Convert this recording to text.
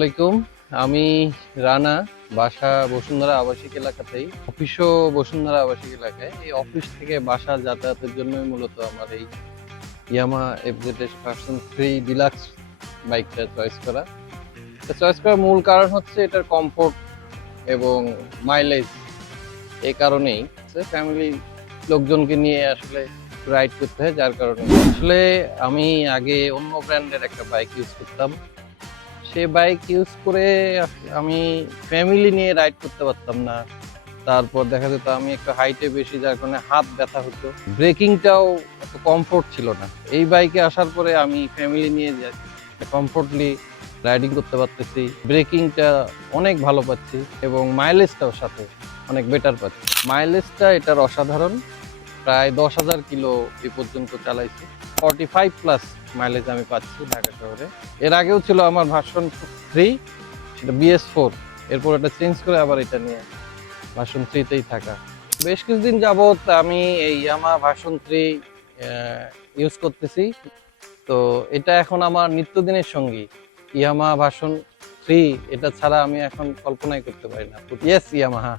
আলাইকুম। আমি রানা, বাসা বসুন্ধরা আবাসিক এলাকাতেই, অফিসও বসুন্ধরা আবাসিক এলাকায়। এই অফিস থেকে বাসা যাতায়াতের জন্যই মূলত আমার এই ইয়ামা এফজেড ভার্সন 3 ডিলাক্স বাইকটা চয়েস করা। চয়েস করার মূল কারণ হচ্ছে এটার কমফোর্ট এবং মাইলেজ। এই কারণেই ফ্যামিলি লোকজনকে নিয়ে আসলে রাইড করতে হয়, যার কারণে আসলে আমি আগে অন্য ব্র্যান্ডের একটা বাইক ইউজ করতাম। সে বাইক ইউজ করে আমি ফ্যামিলি নিয়ে রাইড করতে পারতাম না। তারপর দেখা যেত আমি একটু হাইটে বেশি, যার কারণে হাত ব্যথা হতো, ব্রেকিংটাও এত কমফোর্ট ছিল না। এই বাইকে আসার পরে আমি ফ্যামিলি নিয়ে কমফোর্টলি রাইডিং করতে পারতেছি, ব্রেকিংটা অনেক ভালো পাচ্ছি এবং মাইলেজটাও সাথে অনেক বেটার পাচ্ছি। মাইলেজটা এটার অসাধারণ, প্রায় 10,000 কিলো এ পর্যন্ত চালাইছি, 45 প্লাস মাইলেজ আমি পাচ্ছি ঢাকা শহরে। এর আগেও ছিল আমার ভার্সন 3, সেটা BS4, এরপর এটা চেঞ্জ করে আবার এটা নিয়ে ভার্সন 3তেই থাকা। বেশ কিছুদিন যাবত আমি এই ইয়ামা ভার্সন 3 ইউজ করতেছি। তো এটা এখন আমার নিত্যদিনের সঙ্গী। ইয়ামা ভার্সন 3 এটা ছাড়া আমি এখন কল্পনাই করতে পারি না। Yes Yamaha.